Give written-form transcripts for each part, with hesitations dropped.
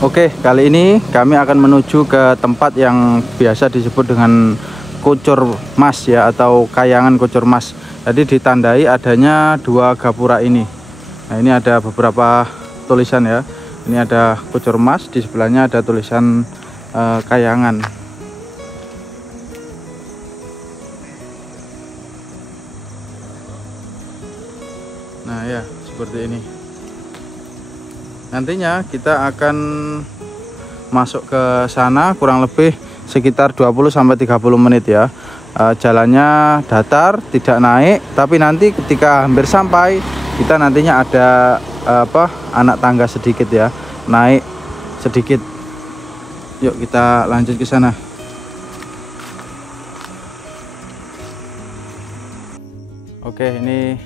Oke, kali ini kami akan menuju ke tempat yang biasa disebut dengan Kucur Mas ya, atau Kayangan Kucur Mas. Jadi ditandai adanya dua gapura ini. Nah, ini ada beberapa tulisan ya. Ini ada Kucur Mas, di sebelahnya ada tulisan Kayangan. Nah ya, seperti ini. Nantinya kita akan masuk ke sana kurang lebih sekitar 20-30 menit ya. Jalannya datar, tidak naik, tapi nanti ketika hampir sampai kita nantinya ada anak tangga sedikit ya, naik sedikit. Yuk kita lanjut ke sana. Oke, ini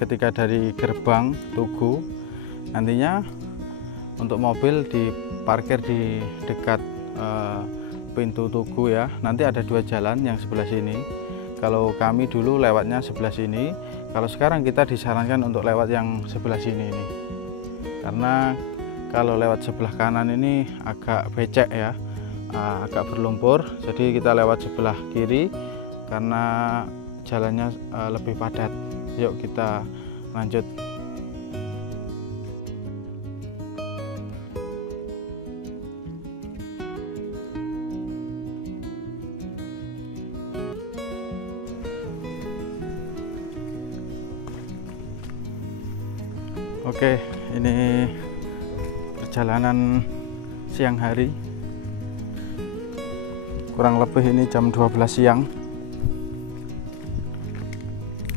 ketika dari gerbang Tugu, nantinya untuk mobil diparkir di dekat pintu Tugu ya. Nanti ada dua jalan, yang sebelah sini. Kalau kami dulu lewatnya sebelah sini, kalau sekarang kita disarankan untuk lewat yang sebelah sini ini. Karena kalau lewat sebelah kanan ini agak becek ya, agak berlumpur. Jadi kita lewat sebelah kiri karena jalannya lebih padat. Yuk kita lanjut. Oke, ini perjalanan siang hari. Kurang lebih ini jam 12 siang.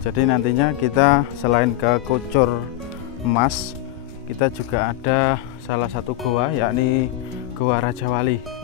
Jadi nantinya kita selain ke Kucur Mas, kita juga ada salah satu goa, yakni Goa Raja Wali.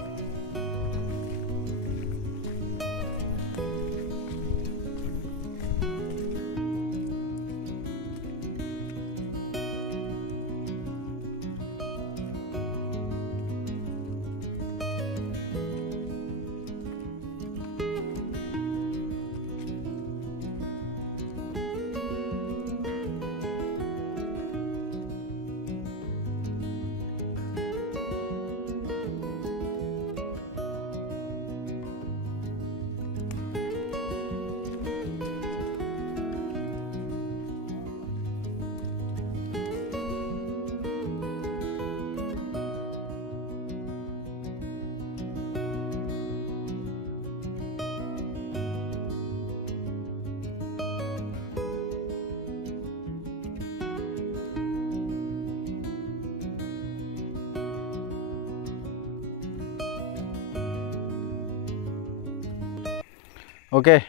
Oke,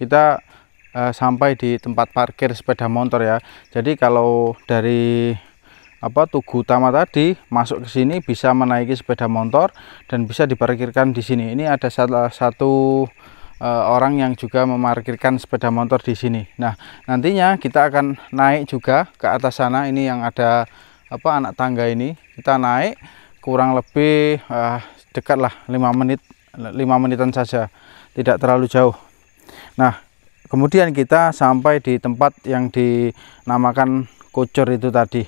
kita sampai di tempat parkir sepeda motor ya. Jadi kalau dari Tugu utama tadi masuk ke sini bisa menaiki sepeda motor dan bisa diparkirkan di sini. Ini ada salah satu orang yang juga memarkirkan sepeda motor di sini. Nah, nantinya kita akan naik juga ke atas sana. Ini yang ada anak tangga ini. Kita naik kurang lebih dekat lah 5 menitan saja. Tidak terlalu jauh. Nah, kemudian kita sampai di tempat yang dinamakan Kucur itu tadi.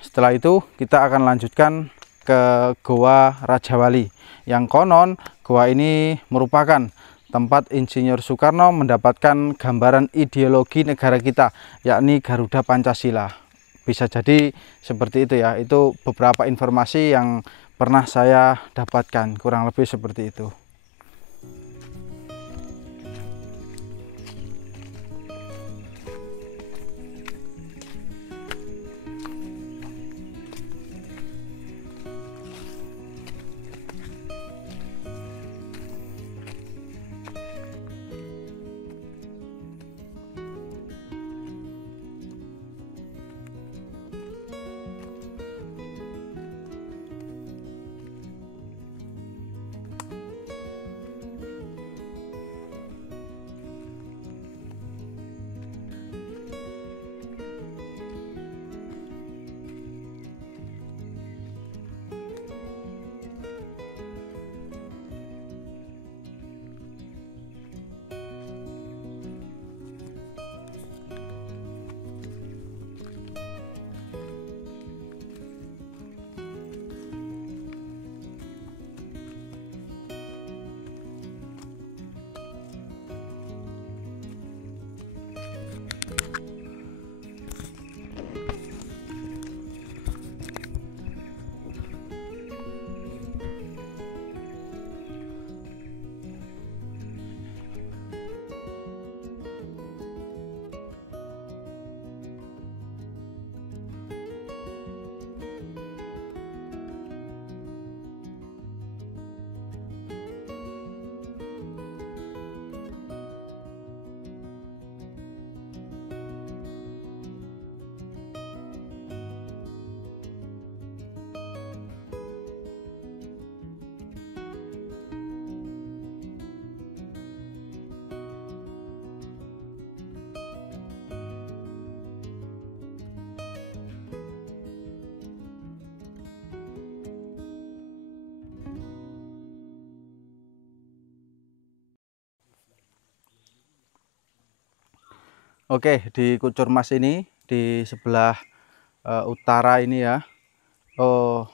Setelah itu kita akan lanjutkan ke Goa Raja Wali, yang konon goa ini merupakan tempat Insinyur Soekarno mendapatkan gambaran ideologi negara kita, yakni Garuda Pancasila. Bisa jadi seperti itu ya. Itu beberapa informasi yang pernah saya dapatkan, kurang lebih seperti itu. Oke, di Kucur Mas ini di sebelah utara ini ya. Oh,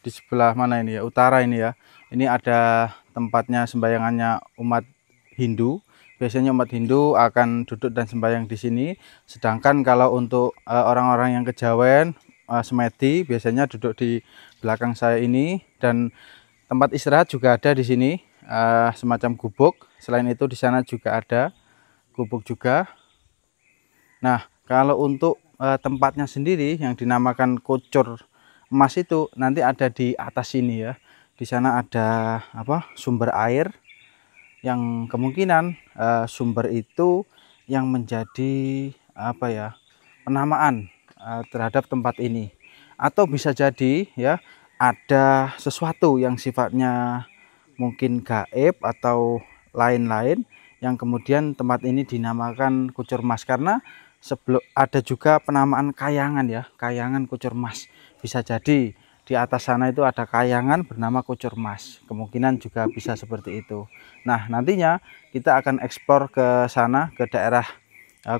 di sebelah mana ini ya? Utara ini ya. Ini ada tempatnya sembayangannya umat Hindu. Biasanya umat Hindu akan duduk dan sembahyang di sini. Sedangkan kalau untuk orang-orang yang kejawen, semedi, biasanya duduk di belakang saya ini. Dan tempat istirahat juga ada di sini, semacam gubuk. Selain itu di sana juga ada gubuk juga. Nah, kalau untuk tempatnya sendiri yang dinamakan Kucur Mas itu nanti ada di atas sini ya. Di sana ada sumber air yang kemungkinan sumber itu yang menjadi penamaan terhadap tempat ini. Atau bisa jadi ya ada sesuatu yang sifatnya mungkin gaib atau lain-lain yang kemudian tempat ini dinamakan Kucur Mas, karena sebelum ada juga penamaan kayangan ya, kayangan Kucur Mas. Bisa jadi di atas sana itu ada kayangan bernama Kucur Mas, kemungkinan juga bisa seperti itu. Nah, nantinya kita akan eksplor ke sana, ke daerah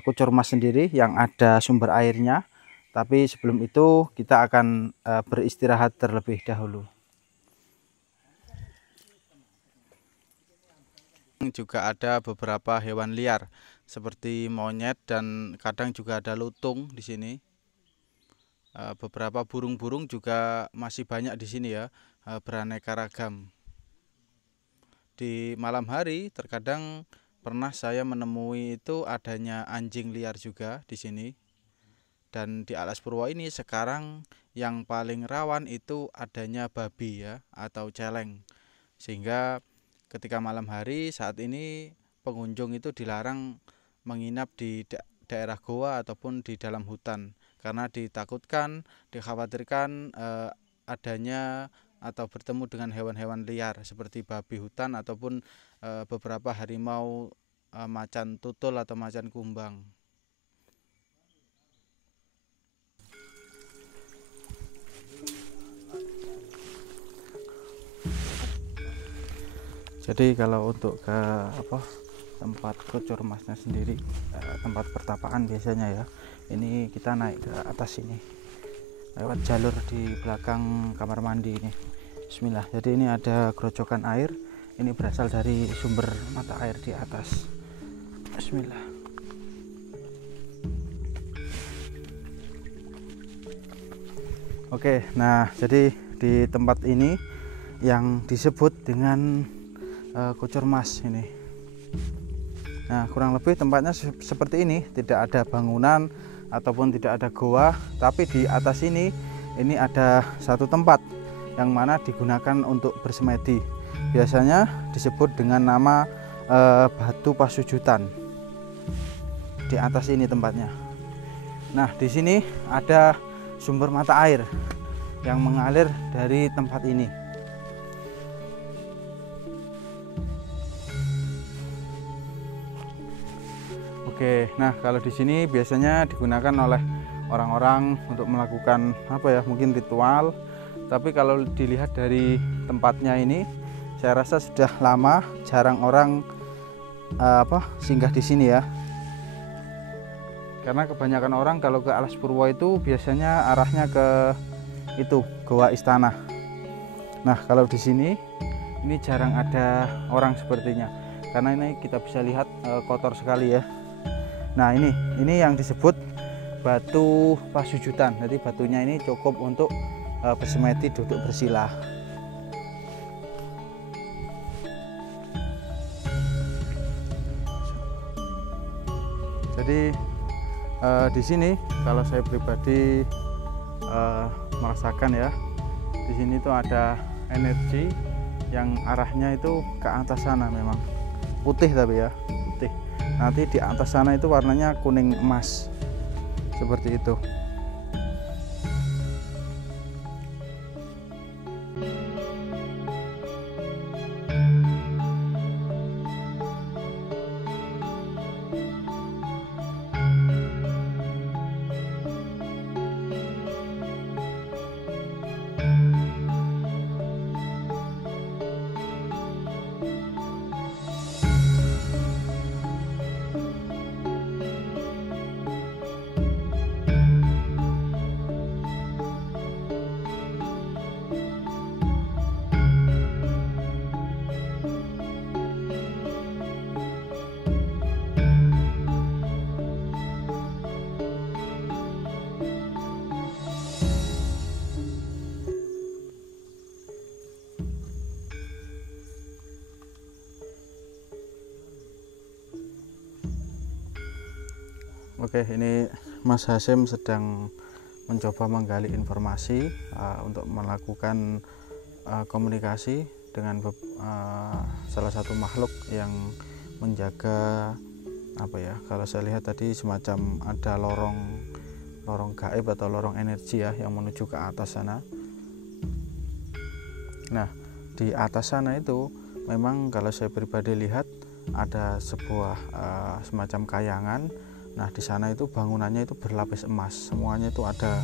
Kucur Mas sendiri yang ada sumber airnya. Tapi sebelum itu kita akan beristirahat terlebih dahulu. Juga ada beberapa hewan liar seperti monyet dan kadang juga ada lutung di sini. Beberapa burung-burung juga masih banyak di sini ya, beraneka ragam. Di malam hari terkadang pernah saya menemui itu adanya anjing liar juga di sini. Dan di Alas Purwo ini sekarang yang paling rawan itu adanya babi ya, atau celeng. Sehingga ketika malam hari saat ini pengunjung itu dilarang menginap di daerah goa ataupun di dalam hutan, karena dikhawatirkan adanya atau bertemu dengan hewan-hewan liar seperti babi hutan ataupun beberapa harimau macan tutul atau macan kumbang. Jadi kalau untuk ke tempat Kucur Masnya sendiri, tempat pertapaan biasanya ya, ini kita naik ke atas ini lewat jalur di belakang kamar mandi ini. Bismillah. Jadi ini ada gerojokan air, ini berasal dari sumber mata air di atas. Bismillah. Oke, nah jadi di tempat ini yang disebut dengan Kucur Mas ini. Nah, kurang lebih tempatnya seperti ini, tidak ada bangunan ataupun tidak ada goa, tapi di atas ini ada satu tempat yang mana digunakan untuk bersemedi. Biasanya disebut dengan nama Batu Pasujutan. Di atas ini tempatnya. Nah, di sini ada sumber mata air yang mengalir dari tempat ini. Oke, nah kalau di sini biasanya digunakan oleh orang-orang untuk melakukan mungkin ritual. Tapi kalau dilihat dari tempatnya ini, saya rasa sudah lama jarang orang singgah di sini ya. Karena kebanyakan orang kalau ke Alas Purwo itu biasanya arahnya ke itu Goa Istana. Nah, kalau di sini ini jarang ada orang sepertinya. Karena ini kita bisa lihat kotor sekali ya. Nah, ini yang disebut Batu Pasujutan. Jadi batunya ini cukup untuk bersemedi, duduk bersila. Jadi di sini kalau saya pribadi merasakan ya, di sini tuh ada energi yang arahnya itu ke atas sana, memang putih tapi ya putih. Nanti di atas sana itu warnanya kuning emas seperti itu. Oke, ini Mas Hasyim sedang mencoba menggali informasi untuk melakukan komunikasi dengan salah satu makhluk yang menjaga apa ya, kalau saya lihat tadi semacam ada lorong gaib atau lorong energi ya yang menuju ke atas sana. Nah, di atas sana itu memang kalau saya pribadi lihat ada sebuah semacam kayangan. Nah, di sana itu bangunannya itu berlapis emas, semuanya itu ada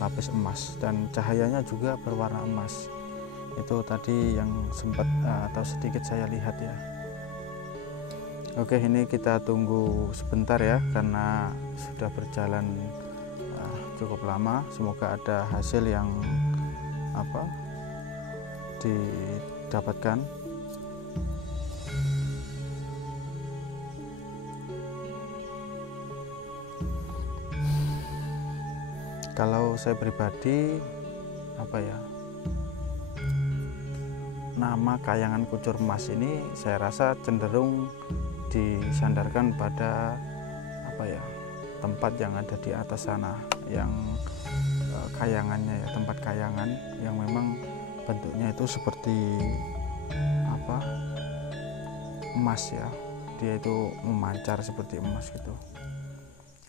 lapis emas dan cahayanya juga berwarna emas. Itu tadi yang sempat atau sedikit saya lihat ya. Oke, ini kita tunggu sebentar ya karena sudah berjalan cukup lama. Semoga ada hasil yang didapatkan. Kalau saya pribadi nama kayangan Kucur Emas ini saya rasa cenderung disandarkan pada tempat yang ada di atas sana, yang kayangannya ya, tempat kayangan yang memang bentuknya itu seperti emas ya, dia itu memancar seperti emas gitu.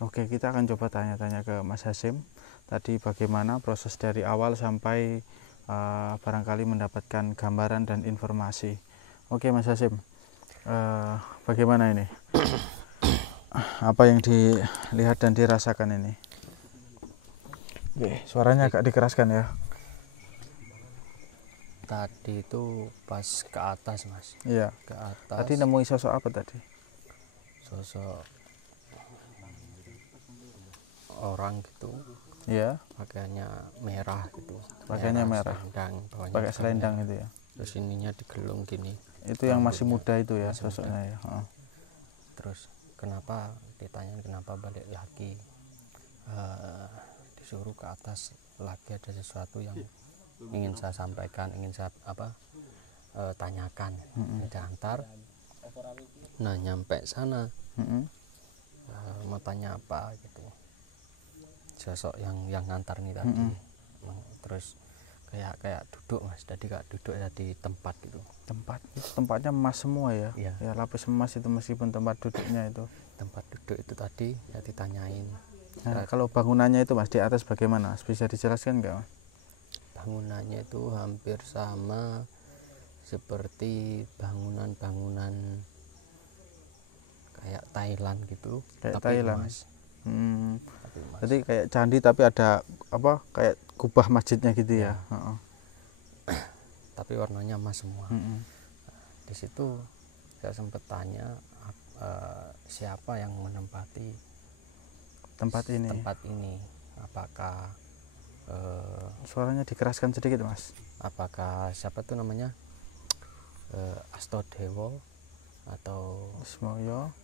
Oke, kita akan coba tanya-tanya ke Mas Hasyim tadi bagaimana proses dari awal sampai barangkali mendapatkan gambaran dan informasi. Oke Mas Hasyim, bagaimana ini? Apa yang dilihat dan dirasakan ini? Suaranya agak dikeraskan ya. Tadi itu pas ke atas Mas. Iya. Ke atas. Tadi nemui sosok apa tadi? Sosok orang gitu. Iya. Pakaiannya merah gitu. Pakaiannya merah. Pakai selendang itu ya. Terus ininya digelung gini. Itu yang masih muda itu ya sosoknya ya. Terus kenapa ditanya kenapa balik lagi? Disuruh ke atas lagi, ada sesuatu yang ingin saya sampaikan, ingin saya tanyakan. Diantar. Nah nyampe sana mau tanya apa gitu, sosok yang ngantar nih tadi. Terus kayak duduk Mas, tadi kayak duduk ya di tempat gitu. Tempatnya emas semua ya. Ya lapis emas itu, meskipun tempat duduknya itu. Tempat duduk itu tadi ya ditanyain. Nah, kalau bangunannya itu Mas di atas bagaimana? Bisa dijelaskan nggak Mas? Bangunannya itu hampir sama seperti bangunan-bangunan kayak Thailand gitu. Kayak tapi Thailand. Mas. Tapi Mas. Jadi kayak candi tapi ada kayak kubah masjidnya gitu ya. Tapi warnanya emas semua. Di situ saya sempat tanya siapa yang menempati tempat ini. Apakah suaranya dikeraskan sedikit Mas. Apakah siapa tuh namanya Astodewo atau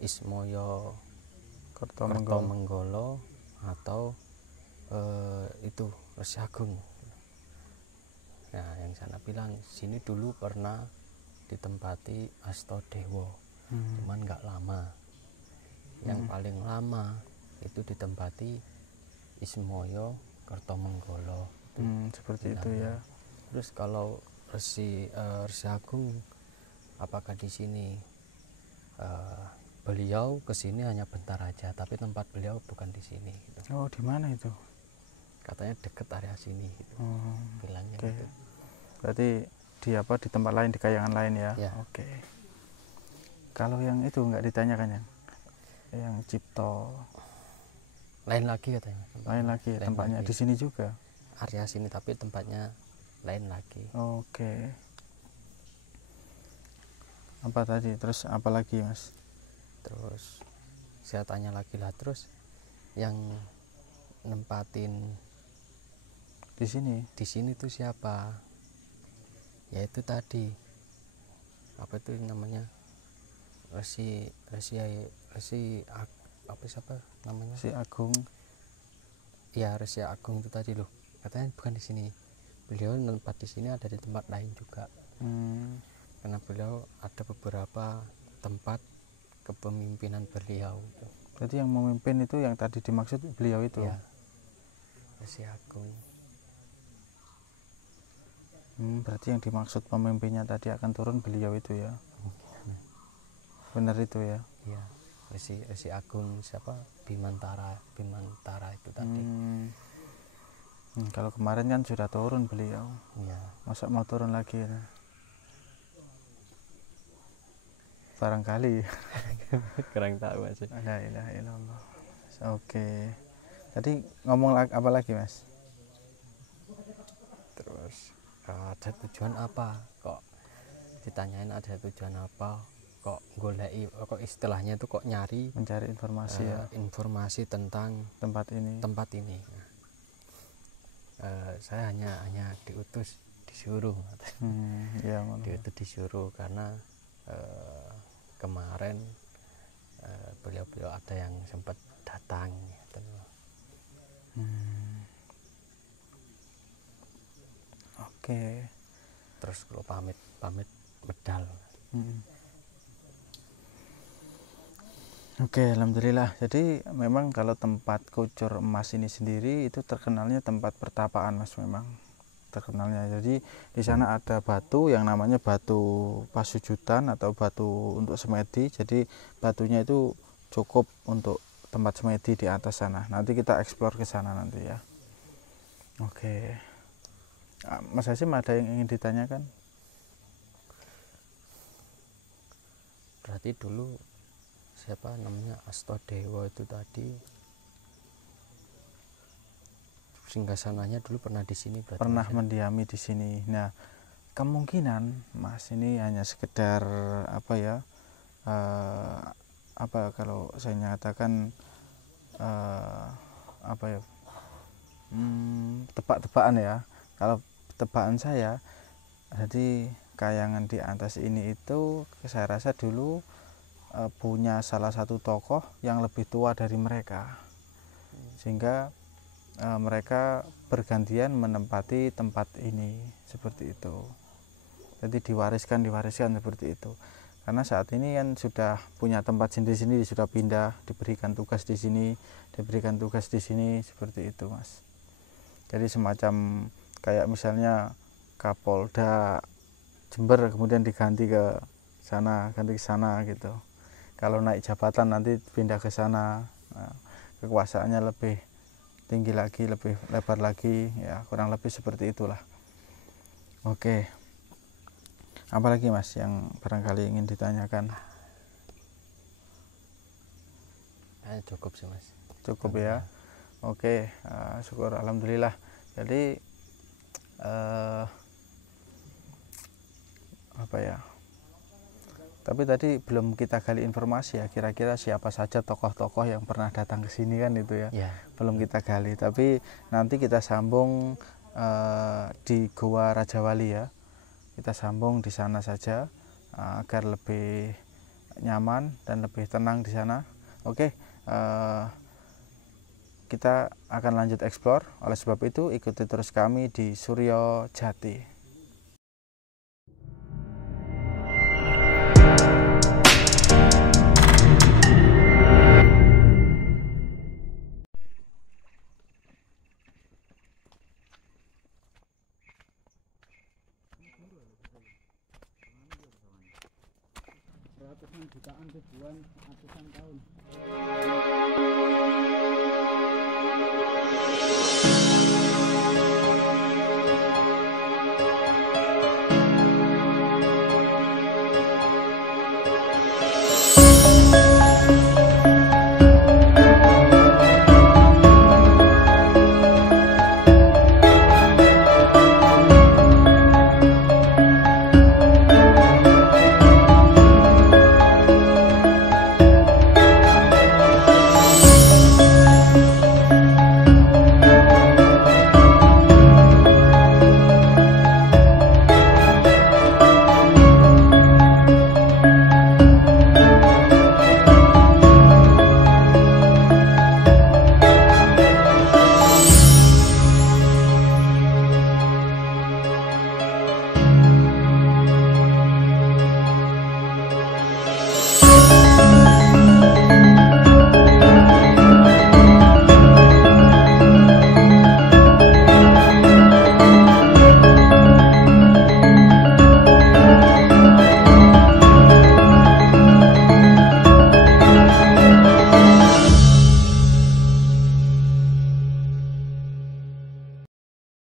Ismoyo Kertomenggolo atau itu Resi Agung. Nah yang sana bilang sini dulu pernah ditempati Astodewo, cuman nggak lama. Yang paling lama itu ditempati Ismoyo Kertomenggolo. Seperti itu ya. Terus kalau Resi Agung, apakah di sini beliau kesini hanya bentar aja, tapi tempat beliau bukan di sini gitu. Oh, di mana itu? Katanya deket area sini gitu. Bilangnya gitu. Berarti di tempat lain, di kayangan lain ya. Oke. Kalau yang itu nggak ditanyakan yang Cipto, lain lagi katanya. Lain lagi tempatnya lagi. Di sini juga. Area sini tapi tempatnya lain lagi. Oke. Apa tadi? Terus apa lagi Mas? Terus saya tanya lagi lah, terus yang nempatin di sini tuh siapa? Ya itu tadi apa itu namanya, Resi apa siapa namanya? Resi Agung. Ya Resi Agung itu tadi loh. Katanya bukan di sini. Beliau nempat di sini, ada di tempat lain juga. Karena beliau ada beberapa tempat kepemimpinan beliau. Jadi yang memimpin itu yang tadi dimaksud beliau itu. Ya, Resi Agung. Berarti yang dimaksud pemimpinnya tadi akan turun beliau itu ya. Benar itu ya. Iya, Resi Agung siapa? Bimantara itu tadi. Kalau kemarin kan sudah turun beliau. Iya. Masa mau turun lagi ya? Barangkali. Kurang tahu aja. La ilaha illallah. Oke. Tadi ngomong apa lagi, Mas? Terus ada tujuan apa? Kok ditanyain ada tujuan apa? Kok goleki, kok istilahnya itu kok nyari Mencari informasi ya. Informasi tentang Tempat ini. Saya hanya disuruh Ya, disuruh karena kemarin beliau ada yang sempat datang gitu. Oke. Terus kalau pamit medal. Oke, alhamdulillah. Jadi memang kalau tempat Kucur Emas ini sendiri itu terkenalnya tempat pertapaan, Mas, memang terkenalnya. Jadi di sana ada batu yang namanya batu pasujutan atau batu untuk semedi. Jadi batunya itu cukup untuk tempat semedi di atas sana. Nanti kita eksplor ke sana nanti ya. Oke. Mas Hasim ada yang ingin ditanyakan? Berarti dulu siapa namanya Astadewa itu tadi singgasananya dulu pernah di sini berarti. Pernah mendiami di sini. Nah, kemungkinan Mas ini hanya sekedar apa ya? Kalau saya nyatakan tebak-tebakan ya. Kalau tebakan saya, jadi kayangan di atas ini itu saya rasa dulu punya salah satu tokoh yang lebih tua dari mereka, sehingga mereka bergantian menempati tempat ini seperti itu. Jadi diwariskan seperti itu. Karena saat ini kan sudah punya tempat sendiri, sudah pindah, diberikan tugas di sini, seperti itu, Mas. Jadi semacam kayak misalnya Kapolda Jember kemudian diganti ke sana, gitu. Kalau naik jabatan nanti pindah ke sana, kekuasaannya lebih tinggi lagi, lebih lebar lagi, ya kurang lebih seperti itulah. Oke, apalagi Mas yang barangkali ingin ditanyakan? Cukup sih Mas. Cukup ya. Oke, syukur alhamdulillah. Jadi tapi tadi belum kita gali informasi ya, kira-kira siapa saja tokoh-tokoh yang pernah datang ke sini kan itu ya. Belum kita gali, tapi nanti kita sambung di Goa Raja Wali ya. Kita sambung di sana saja agar lebih nyaman dan lebih tenang di sana. Oke, kita akan lanjut eksplor. Oleh sebab itu ikuti terus kami di Suryo Jati. Ratusan jutaan, ribuan, ratusan tahun.